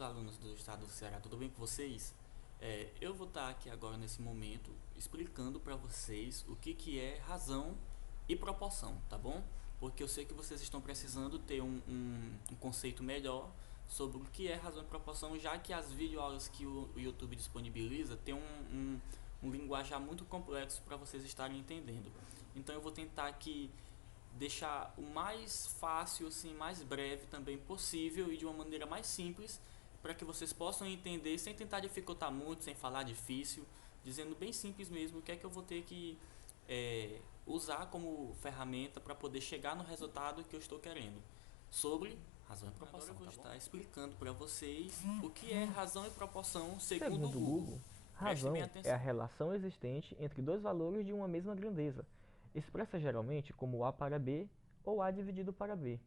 meus alunos do estado do Ceará, tudo bem com vocês? Eu vou estar aqui agora nesse momento explicando para vocês o que é razão e proporção, tá bom? Porque eu sei que vocês estão precisando ter um conceito melhor sobre o que é razão e proporção, já que as videoaulas que o YouTube disponibiliza tem um linguajar muito complexo para vocês estarem entendendo. Então eu vou tentar aqui deixar o mais fácil, assim, mais breve também possível e de uma maneira mais simples para que vocês possam entender sem tentar dificultar muito, sem falar difícil, dizendo bem simples mesmo o que é que eu vou ter que usar como ferramenta para poder chegar no resultado que eu estou querendo sobre razão e proporção. Agora eu vou estar explicando para vocês o que é razão e proporção segundo o Segundo o Google. Google, Prestem bem razão é a atenção. relação existente entre dois valores de uma mesma grandeza, expressa geralmente como A para B ou A dividido para B,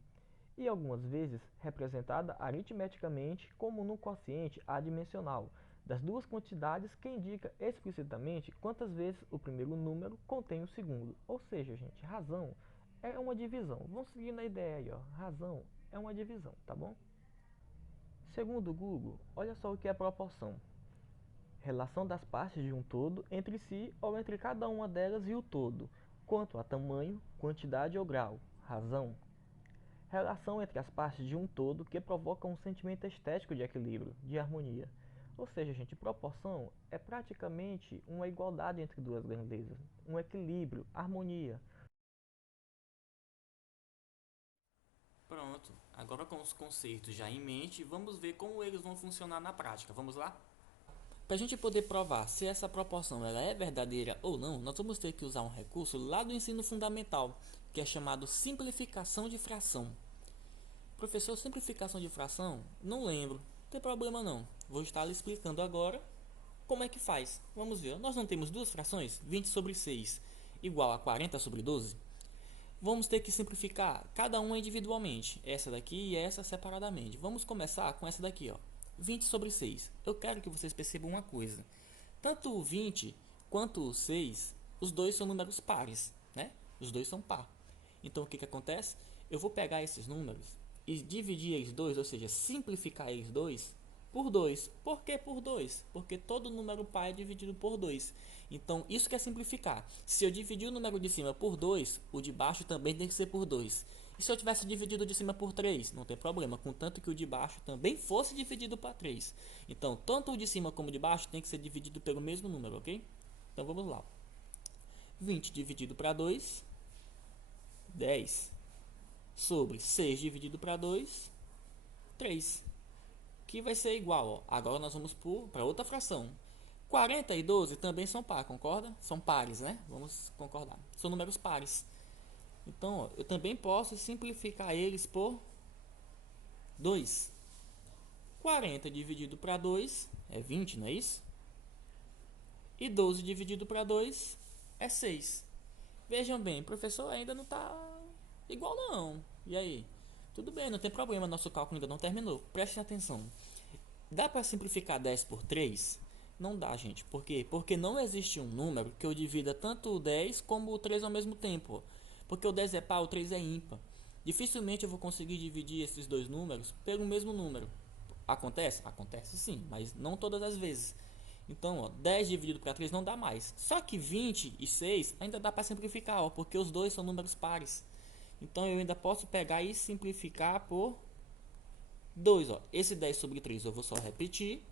e algumas vezes representada aritmeticamente como no quociente adimensional das duas quantidades que indica explicitamente quantas vezes o primeiro número contém o segundo. Ou seja, gente, razão é uma divisão. Vamos seguir na ideia aí, ó. Razão é uma divisão, tá bom? Segundo o Google, olha só o que é proporção. Relação das partes de um todo entre si ou entre cada uma delas e o todo, quanto a tamanho, quantidade ou grau, razão. Relação entre as partes de um todo que provoca um sentimento estético de equilíbrio, de harmonia. Ou seja, gente, proporção é praticamente uma igualdade entre duas grandezas, um equilíbrio, harmonia. Pronto, agora com os conceitos já em mente, vamos ver como eles vão funcionar na prática. Vamos lá? Para a gente poder provar se essa proporção ela é verdadeira ou não, nós vamos ter que usar um recurso lá do ensino fundamental, que é chamado simplificação de fração. Professor, simplificação de fração? Não lembro, não tem problema não. Vou estar lhe explicando agora como é que faz. Vamos ver, nós não temos duas frações, 20 sobre 6 igual a 40 sobre 12? Vamos ter que simplificar cada uma individualmente, essa daqui e essa separadamente. Vamos começar com essa daqui, ó. 20 sobre 6. Eu quero que vocês percebam uma coisa. Tanto o 20 quanto o 6, os dois são números pares, né? Os dois são par. Então o que que acontece? Eu vou pegar esses números e dividir eles dois, ou seja, simplificar eles dois por 2. Por que por 2? Porque todo número par é dividido por 2. Então, isso que é simplificar. Se eu dividir o número de cima por 2, o de baixo também tem que ser por 2. E se eu tivesse dividido o de cima por 3, não tem problema, contanto que o de baixo também fosse dividido para 3. Então, tanto o de cima como o de baixo tem que ser dividido pelo mesmo número, ok? Então, vamos lá. 20 dividido para 2, 10. Sobre 6 dividido para 2, 3. Que vai ser igual, ó. Agora nós vamos para outra fração. 40 e 12 também são par, concorda? São pares, né? Vamos concordar. São números pares. Então, ó, eu também posso simplificar eles por 2. 40 dividido para 2 é 20, não é isso? E 12 dividido para 2 é 6. Vejam bem, professor, ainda não está igual não. E aí? Tudo bem, não tem problema, nosso cálculo ainda não terminou. Prestem atenção. Dá para simplificar 10 por 3? Não dá, gente. Por quê? Porque não existe um número que eu divida tanto o 10 como o 3 ao mesmo tempo. Porque o 10 é par, o 3 é ímpar. Dificilmente eu vou conseguir dividir esses dois números pelo mesmo número. Acontece? Acontece sim, mas não todas as vezes. Então, ó, 10 dividido para 3 não dá mais. Só que 20 e 6 ainda dá para simplificar, ó, porque os dois são números pares. Então eu ainda posso pegar e simplificar por 2. Ó. Esse 10 sobre 3 eu vou só repetir.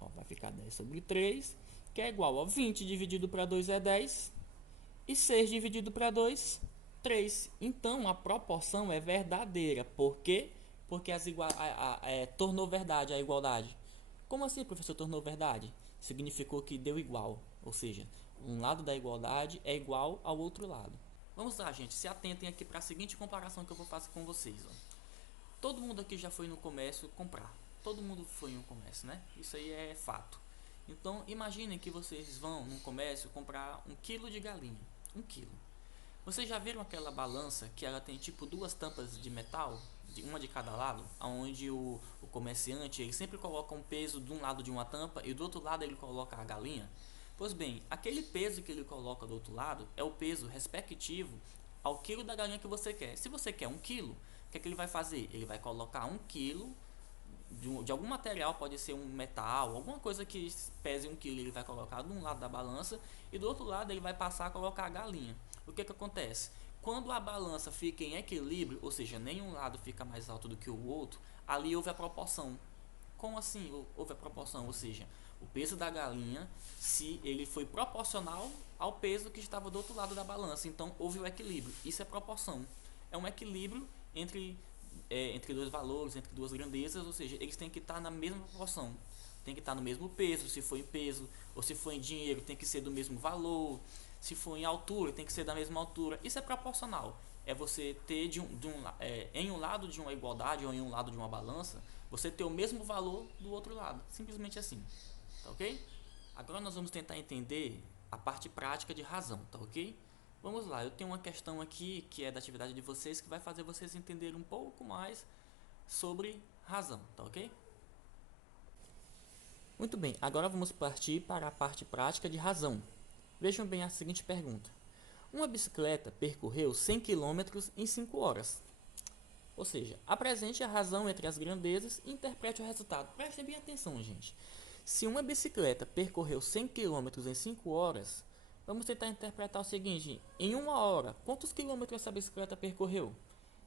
Ó, vai ficar 10 sobre 3, que é igual a 20 dividido para 2 é 10. E 6 dividido para 2, 3. Então a proporção é verdadeira. Por quê? Porque tornou verdade a igualdade. Como assim, professor, tornou verdade? Significou que deu igual. Ou seja, um lado da igualdade é igual ao outro lado. Vamos lá, gente. Se atentem aqui para a seguinte comparação que eu vou fazer com vocês. Ó. Todo mundo aqui já foi no comércio comprar. Todo mundo foi no comércio, né? Isso aí é fato. Então, imaginem que vocês vão no comércio comprar 1 quilo de galinha. 1 quilo. Vocês já viram aquela balança que ela tem tipo duas tampas de metal, uma de cada lado, onde o comerciante ele sempre coloca um peso de um lado de uma tampa e do outro lado ele coloca a galinha? Pois bem, aquele peso que ele coloca do outro lado é o peso respectivo ao quilo da galinha que você quer. Se você quer 1 quilo, o que é que ele vai fazer? Ele vai colocar 1 quilo de algum material, pode ser um metal, alguma coisa que pese 1 kg, ele vai colocar de um lado da balança e do outro lado ele vai passar a colocar a galinha. O que acontece? Quando a balança fica em equilíbrio, ou seja, nenhum lado fica mais alto do que o outro, ali houve a proporção. Como assim houve a proporção? Ou seja, o peso da galinha, se ele foi proporcional ao peso que estava do outro lado da balança, então houve o equilíbrio. Isso é proporção. É um equilíbrio entre dois valores, entre duas grandezas, ou seja, eles têm que estar na mesma proporção. Tem que estar no mesmo peso, se for em peso, ou se for em dinheiro, tem que ser do mesmo valor. Se for em altura, tem que ser da mesma altura. Isso é proporcional. É você ter em um lado de uma igualdade ou em um lado de uma balança, você ter o mesmo valor do outro lado. Simples assim. Tá ok? Agora nós vamos tentar entender a parte prática de razão. Tá ok? Vamos lá. Eu tenho uma questão aqui que é da atividade de vocês que vai fazer vocês entenderem um pouco mais sobre razão. Tá ok? Muito bem. Agora vamos partir para a parte prática de razão. Vejam bem a seguinte pergunta. Uma bicicleta percorreu 100 km em 5 horas. Ou seja, apresente a razão entre as grandezas e interprete o resultado. Prestem bem atenção, gente. Se uma bicicleta percorreu 100 km em 5 horas, vamos tentar interpretar o seguinte. Em 1 hora, quantos quilômetros essa bicicleta percorreu?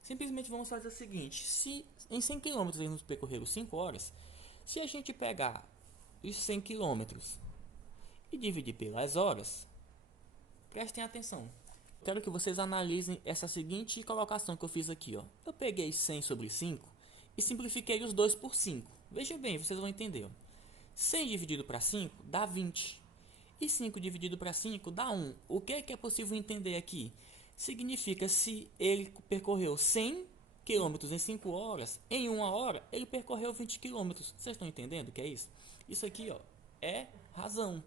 Simplesmente vamos fazer o seguinte. Se em 100 km eles percorreram 5 horas, se a gente pegar os 100 km e dividir pelas horas, prestem atenção. Quero que vocês analisem essa seguinte colocação que eu fiz aqui. Eu peguei 100 sobre 5 e simplifiquei os dois por 5. Veja bem, vocês vão entender. 100 dividido para 5 dá 20. E 5 dividido para 5 dá 1. O que é possível entender aqui? Significa se ele percorreu 100 km em 5 horas, em 1 hora ele percorreu 20 km. Vocês estão entendendo o que é isso? Isso aqui é razão.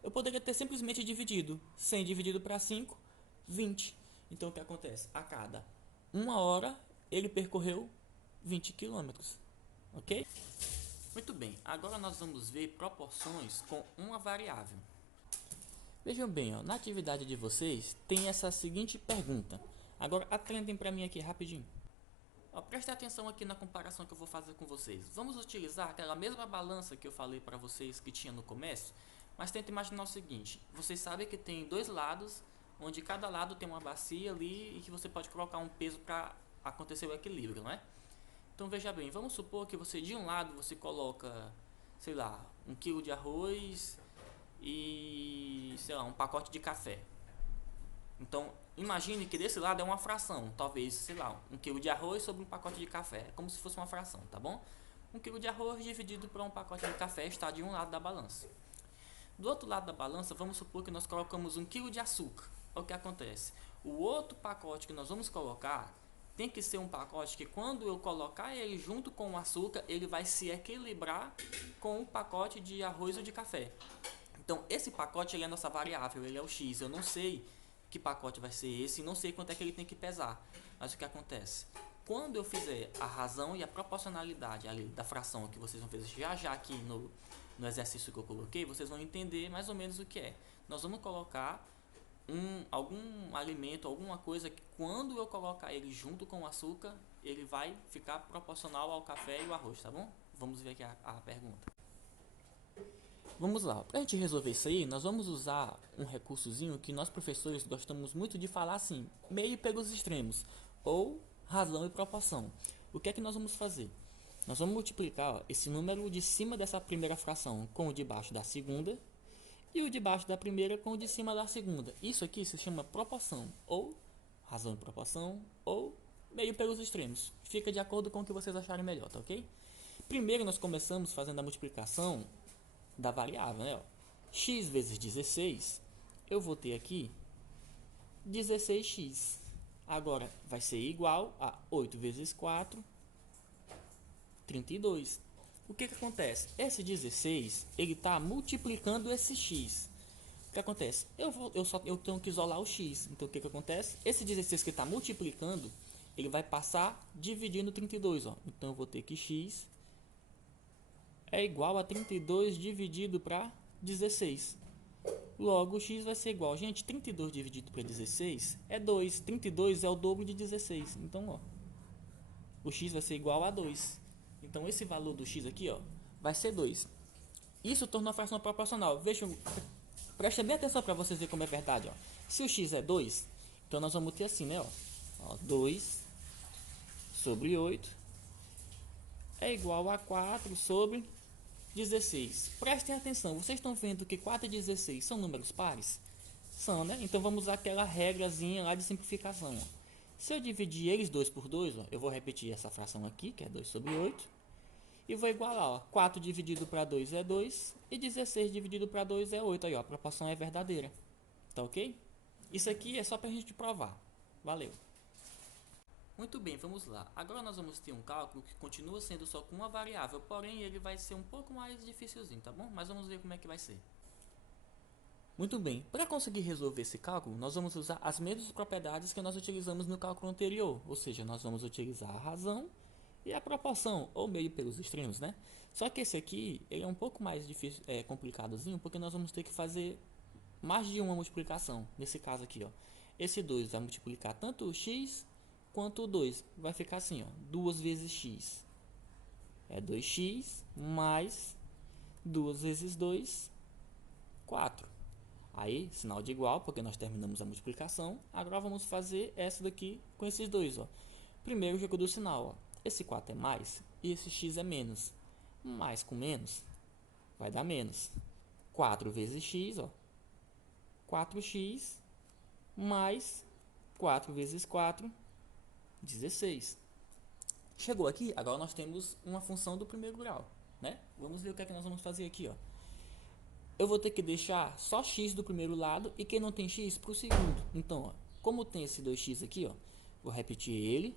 Eu poderia ter simplesmente dividido 100 dividido para 5, 20. Então o que acontece? A cada 1 hora ele percorreu 20 km. Ok? Muito bem, agora nós vamos ver proporções com uma variável. Vejam bem, na atividade de vocês tem essa seguinte pergunta. Agora atentem para mim aqui rapidinho. Prestem atenção aqui na comparação que eu vou fazer com vocês. Vamos utilizar aquela mesma balança que eu falei para vocês que tinha no começo, mas tenta imaginar o seguinte. Vocês sabem que tem dois lados, onde cada lado tem uma bacia ali e que você pode colocar um peso para acontecer o equilíbrio, não é? Então veja bem, vamos supor que você de um lado você coloca, sei lá, 1 kg de arroz e, sei lá, um pacote de café. Então imagine que desse lado é uma fração, talvez, sei lá, 1 kg de arroz sobre um pacote de café, como se fosse uma fração, tá bom? 1 kg de arroz dividido por um pacote de café está de um lado da balança. Do outro lado da balança, vamos supor que nós colocamos 1 kg de açúcar. O que acontece? O outro pacote que nós vamos colocar tem que ser um pacote que quando eu colocar ele junto com o açúcar, ele vai se equilibrar com o pacote de arroz ou de café. Então esse pacote ele é a nossa variável, ele é o X. Eu não sei que pacote vai ser esse, não sei quanto é que ele tem que pesar. Mas o que acontece? Quando eu fizer a razão e a proporcionalidade ali da fração que vocês vão fazer já aqui no exercício que eu coloquei, vocês vão entender mais ou menos o que é. Nós vamos colocar algum alimento, alguma coisa que quando eu colocar ele junto com o açúcar, ele vai ficar proporcional ao café e o arroz, tá bom? Vamos ver aqui a pergunta. Vamos lá, para a gente resolver isso aí, nós vamos usar um recursozinho que nós professores gostamos muito de falar assim, meio pelos extremos, ou razão e proporção. O que é que nós vamos fazer? Nós vamos multiplicar esse número de cima dessa primeira fração com o de baixo da segunda, e o de baixo da primeira com o de cima da segunda. Isso aqui se chama proporção, ou razão e proporção, ou meio pelos extremos. Fica de acordo com o que vocês acharem melhor, tá ok? Primeiro nós começamos fazendo a multiplicação da variável, né? X vezes 16, eu vou ter aqui 16x. Agora vai ser igual a 8 vezes 4, 32. O que acontece? Esse 16, ele está multiplicando esse x. O que acontece? Eu tenho que isolar o x. Então o que acontece? Esse 16 que está multiplicando, ele vai passar dividindo 32. Então eu vou ter que x é igual a 32 dividido para 16. Logo, o x vai ser igual. Gente, 32 dividido para 16 é 2. 32 é o dobro de 16. Então, o x vai ser igual a 2. Então esse valor do x aqui, ó, vai ser 2. Isso torna a fração proporcional. Vejam, prestem bem atenção para vocês verem como é verdade, ó. Se o x é 2, então nós vamos ter assim, né, ó, 2 sobre 8 é igual a 4 sobre 16. Prestem atenção, vocês estão vendo que 4 e 16 são números pares? São, né? Então vamos usar aquela regrazinha lá de simplificação, ó. Se eu dividir eles 2 por 2, ó, eu vou repetir essa fração aqui, que é 2 sobre 8. E vou igualar, ó, 4 dividido para 2 é 2 e 16 dividido para 2 é 8. Aí, ó, a proporção é verdadeira. Tá ok? Isso aqui é só para a gente provar. Valeu! Muito bem, vamos lá. Agora nós vamos ter um cálculo que continua sendo só com uma variável, porém ele vai ser um pouco mais dificilzinho, tá bom? Mas vamos ver como é que vai ser. Muito bem, para conseguir resolver esse cálculo, nós vamos usar as mesmas propriedades que nós utilizamos no cálculo anterior, ou seja, nós vamos utilizar a razão e a proporção, ou meio pelos extremos, né? Só que esse aqui, ele é um pouco mais difícil, complicadozinho, porque nós vamos ter que fazer mais de uma multiplicação. Nesse caso aqui, ó, esse 2 vai multiplicar tanto o x quanto o 2. Vai ficar assim, ó, 2 vezes x é 2x mais 2 vezes 2, 4. Aí, sinal de igual, porque nós terminamos a multiplicação. Agora vamos fazer essa daqui com esses dois, ó. Primeiro jogo do sinal, ó. Esse 4 é mais e esse x é menos. Mais com menos vai dar menos. 4 vezes x, ó. 4x mais 4 vezes 4, 16. Chegou aqui, agora nós temos uma função do primeiro grau, né? Vamos ver o que é que nós vamos fazer aqui, ó. Eu vou ter que deixar só x do primeiro lado e quem não tem x para o segundo. Então, ó, como tem esse 2x aqui, ó, vou repetir ele.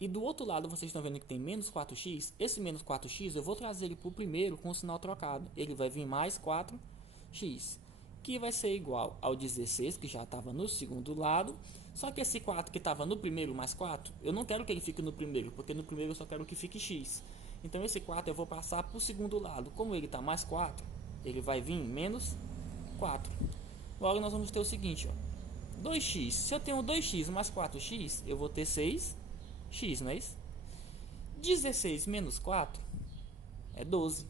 E do outro lado, vocês estão vendo que tem menos 4x. Esse menos 4x, eu vou trazer ele para o primeiro com o sinal trocado. Ele vai vir mais 4x, que vai ser igual ao 16, que já estava no segundo lado. Só que esse 4 que estava no primeiro mais 4, eu não quero que ele fique no primeiro, porque no primeiro eu só quero que fique x. Então esse 4 eu vou passar para o segundo lado. Como ele está mais 4, ele vai vir menos 4. Logo nós vamos ter o seguinte, ó, 2x. Se eu tenho 2x mais 4x, eu vou ter 6x, não é isso? 16 menos 4 é 12.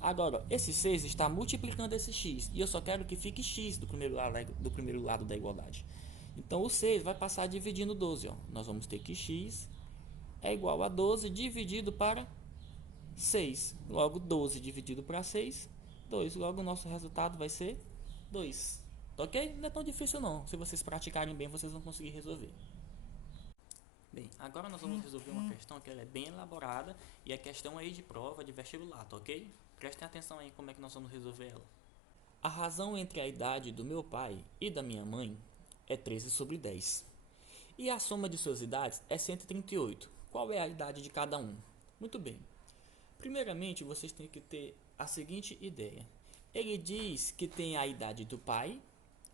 Agora, ó, esse 6 está multiplicando esse x, e eu só quero que fique x do primeiro lado da igualdade. Então, o 6 vai passar dividindo 12. Ó. Nós vamos ter que x é igual a 12 dividido para 6. Logo, 12 dividido para 6, 2. Logo, o nosso resultado vai ser 2. Ok? Não é tão difícil não. Se vocês praticarem bem, vocês vão conseguir resolver. Bem, agora nós vamos resolver uma questão que ela é bem elaborada e a questão aí de prova de vestibular, tá ok? Prestem atenção aí como é que nós vamos resolver ela. A razão entre a idade do meu pai e da minha mãe é 13 sobre 10. E a soma de suas idades é 138. Qual é a idade de cada um? Muito bem. Primeiramente, vocês têm que ter a seguinte ideia. Ele diz que tem a idade do pai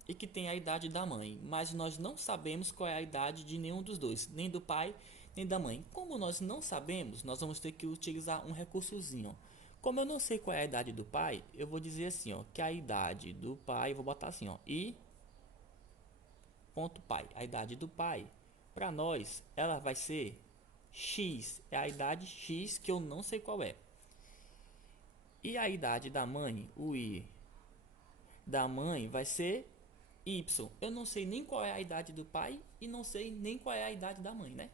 e que tem a idade da mãe, mas nós não sabemos qual é a idade de nenhum dos dois, nem do pai, nem da mãe. Como nós não sabemos, nós vamos ter que utilizar um recursozinho. Como eu não sei qual é a idade do pai, eu vou dizer assim, ó, que a idade do pai, vou botar assim, ó, i ponto pai. A idade do pai, para nós, ela vai ser x, é a idade x que eu não sei qual é. E a idade da mãe, o i da mãe vai ser y. Eu não sei nem qual é a idade do pai e não sei nem qual é a idade da mãe, né?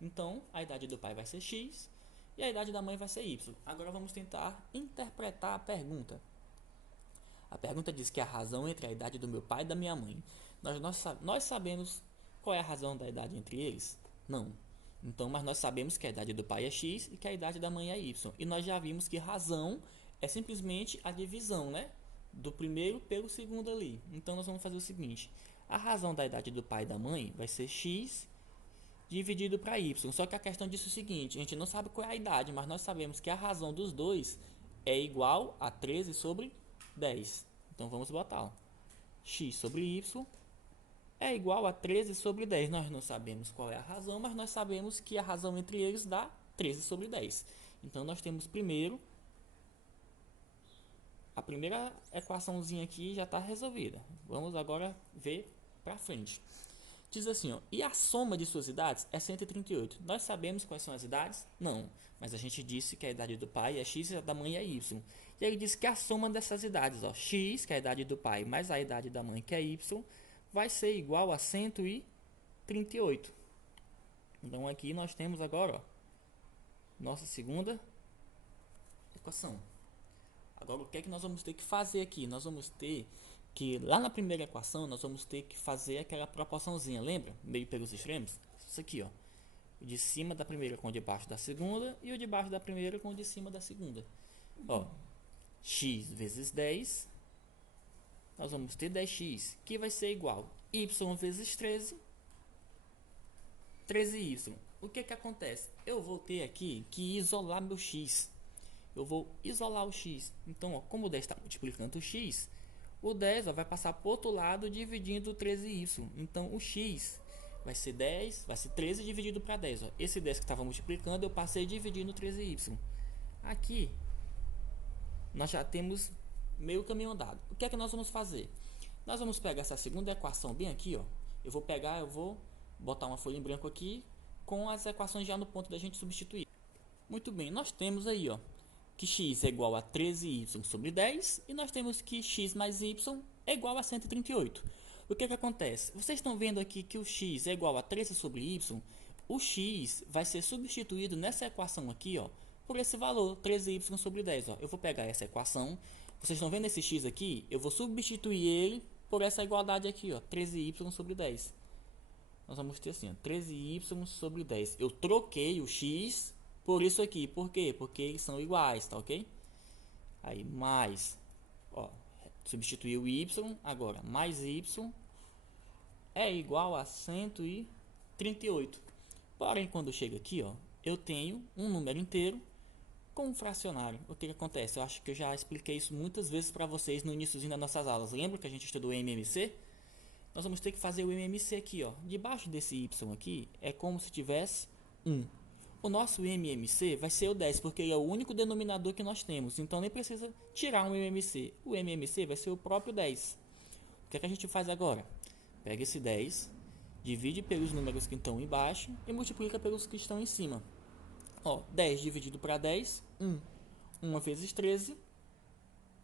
Então, a idade do pai vai ser x e a idade da mãe vai ser y. Agora vamos tentar interpretar a pergunta. A pergunta diz que a razão entre a idade do meu pai e da minha mãe. Nós sabemos qual é a razão da idade entre eles? Não. Então, mas nós sabemos que a idade do pai é x e que a idade da mãe é y. E nós já vimos que razão é simplesmente a divisão, né? Do primeiro pelo segundo ali. Então nós vamos fazer o seguinte. A razão da idade do pai e da mãe vai ser x dividido para y. Só que a questão disso é o seguinte. A gente não sabe qual é a idade, mas nós sabemos que a razão dos dois é igual a 13 sobre 10. Então vamos botar, ó, x sobre y é igual a 13 sobre 10. Nós não sabemos qual é a razão, mas nós sabemos que a razão entre eles dá 13 sobre 10. Então nós temos primeiro, a primeira equaçãozinha aqui já está resolvida. Vamos agora ver para frente. Diz assim, ó, e a soma de suas idades é 138. Nós sabemos quais são as idades? Não, mas a gente disse que a idade do pai é x e a da mãe é y. E ele diz que a soma dessas idades, ó, x, que é a idade do pai, mais a idade da mãe, que é y, vai ser igual a 138. Então aqui nós temos agora, ó, nossa segunda equação. Agora o que é que nós vamos ter que fazer aqui? Nós vamos ter que, lá na primeira equação, nós vamos ter que fazer aquela proporçãozinha, lembra? Meio pelos extremos. Isso aqui, ó. O de cima da primeira com o de baixo da segunda e o de baixo da primeira com o de cima da segunda. Ó, x vezes 10, nós vamos ter 10x, que vai ser igual a y vezes 13, 13y. O que que acontece? Eu vou ter aqui que isolar meu x. Eu vou isolar o x. Então, ó, como o 10 está multiplicando o x, o 10 ó, vai passar para o outro lado dividindo o 13y. Então, o x vai ser 10, vai ser 13 dividido para 10. Ó. Esse 10 que estava multiplicando, eu passei dividindo o 13y. Aqui, nós já temos meio caminho andado. O que é que nós vamos fazer? Nós vamos pegar essa segunda equação bem aqui. Ó. Eu vou botar uma folha em branco aqui com as equações já no ponto da gente substituir. Muito bem, nós temos aí, ó, que x é igual a 13y sobre 10 e nós temos que x mais y é igual a 138. O que que acontece? Vocês estão vendo aqui que o x é igual a 13 sobre y. O x vai ser substituído nessa equação aqui, ó, por esse valor, 13y sobre 10. Ó. Eu vou pegar essa equação, vocês estão vendo esse x aqui? Eu vou substituir ele por essa igualdade aqui, ó, 13y sobre 10. Nós vamos ter assim, ó, 13y sobre 10. Eu troquei o x por isso aqui. Por quê? Porque eles são iguais, tá ok? Aí, mais, ó, substituir o y, agora, mais y é igual a 138. Porém, quando chega aqui, ó, eu tenho um número inteiro com um fracionário. O que que acontece? Eu acho que eu já expliquei isso muitas vezes para vocês no iníciozinho das nossas aulas. Lembra que a gente estudou MMC? Nós vamos ter que fazer o MMC aqui, ó. Debaixo desse y aqui é como se tivesse 1. O nosso MMC vai ser o 10, porque ele é o único denominador que nós temos. Então nem precisa tirar um MMC. O MMC vai ser o próprio 10. O que é que a gente faz agora? Pega esse 10, divide pelos números que estão embaixo e multiplica pelos que estão em cima. Ó, 10 dividido para 10, 1. 1 vezes 13,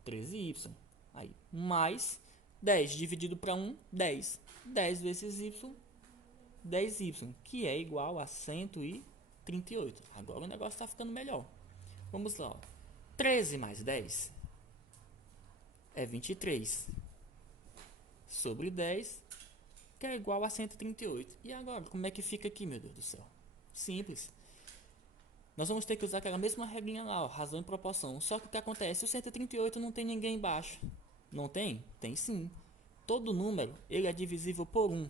13y. Aí, mais 10 dividido para 1, 10. 10 vezes y, 10y, que é igual a 138. Agora o negócio está ficando melhor. Vamos lá. Ó. 13 mais 10 é 23. Sobre 10, que é igual a 138. E agora, como é que fica aqui, meu Deus do céu? Simples. Nós vamos ter que usar aquela mesma regrinha lá, ó, razão e proporção. Só que o que acontece? O 138 não tem ninguém embaixo. Não tem? Tem sim. Todo número ele é divisível por 1.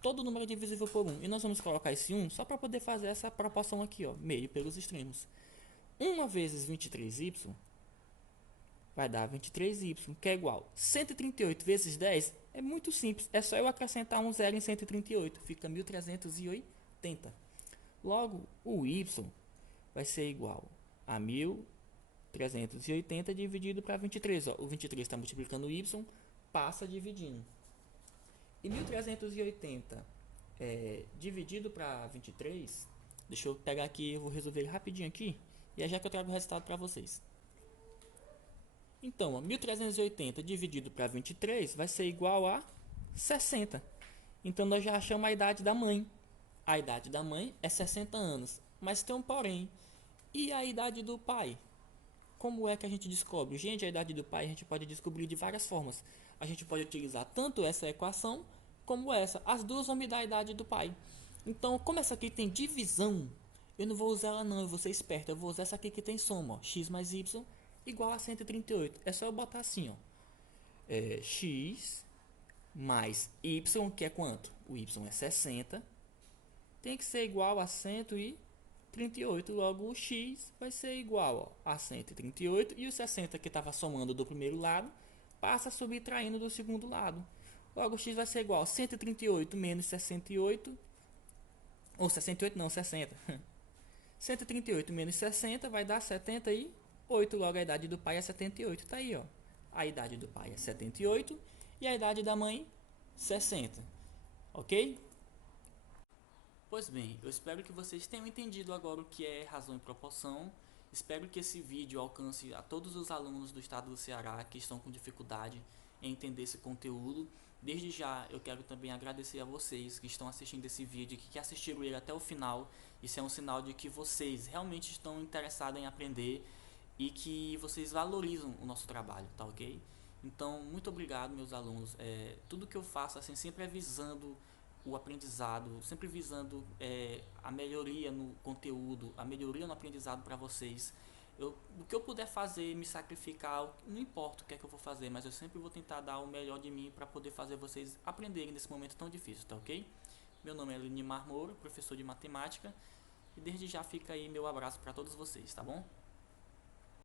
Todo número é divisível por 1. E nós vamos colocar esse 1 só para poder fazer essa proporção aqui, ó, meio pelos extremos. 1 vezes 23y vai dar 23y, que é igual. 138 vezes 10 é muito simples. É só eu acrescentar um zero em 138. Fica 1380. Logo, o y vai ser igual a 1380 dividido para 23. Ó. O 23 está multiplicando o y, passa dividindo. E 1380 dividido para 23, deixa eu pegar aqui, eu vou resolver ele rapidinho aqui, e é já que eu trago o resultado para vocês. Então, ó, 1380 dividido para 23 vai ser igual a 60. Então, nós já achamos a idade da mãe. A idade da mãe é 60 anos, mas tem um porém. E a idade do pai? Como é que a gente descobre? Gente, a idade do pai a gente pode descobrir de várias formas. A gente pode utilizar tanto essa equação como essa. As duas vão me dar a idade do pai. Então, como essa aqui tem divisão, eu não vou usar ela não, eu vou ser esperto. Eu vou usar essa aqui que tem soma, ó, x mais y igual a 138. É só eu botar assim, ó. X mais y, que é quanto? O y é 60. Tem que ser igual a 138. Logo, o x vai ser igual, ó, a 138. E o 60 que estava somando do primeiro lado passa subtraindo do segundo lado. Logo, o x vai ser igual a 138 menos 68. Ou 68 não, 60. 138 menos 60 vai dar 78. Logo, a idade do pai é 78. Tá aí, ó. A idade do pai é 78 e a idade da mãe 60. Ok? Pois bem, eu espero que vocês tenham entendido agora o que é razão e proporção. Espero que esse vídeo alcance a todos os alunos do estado do Ceará que estão com dificuldade em entender esse conteúdo. Desde já eu quero também agradecer a vocês que estão assistindo esse vídeo, que assistiram ele até o final. Isso é um sinal de que vocês realmente estão interessados em aprender e que vocês valorizam o nosso trabalho, tá ok? Então, muito obrigado, meus alunos. Tudo que eu faço assim sempre é visando o aprendizado, sempre visando a melhoria no conteúdo, a melhoria no aprendizado para vocês. O que eu puder fazer, me sacrificar, não importa o que é que eu vou fazer, mas eu sempre vou tentar dar o melhor de mim para poder fazer vocês aprenderem nesse momento tão difícil, tá ok? Meu nome é Linimar Moura, professor de matemática, e desde já fica aí meu abraço para todos vocês, tá bom?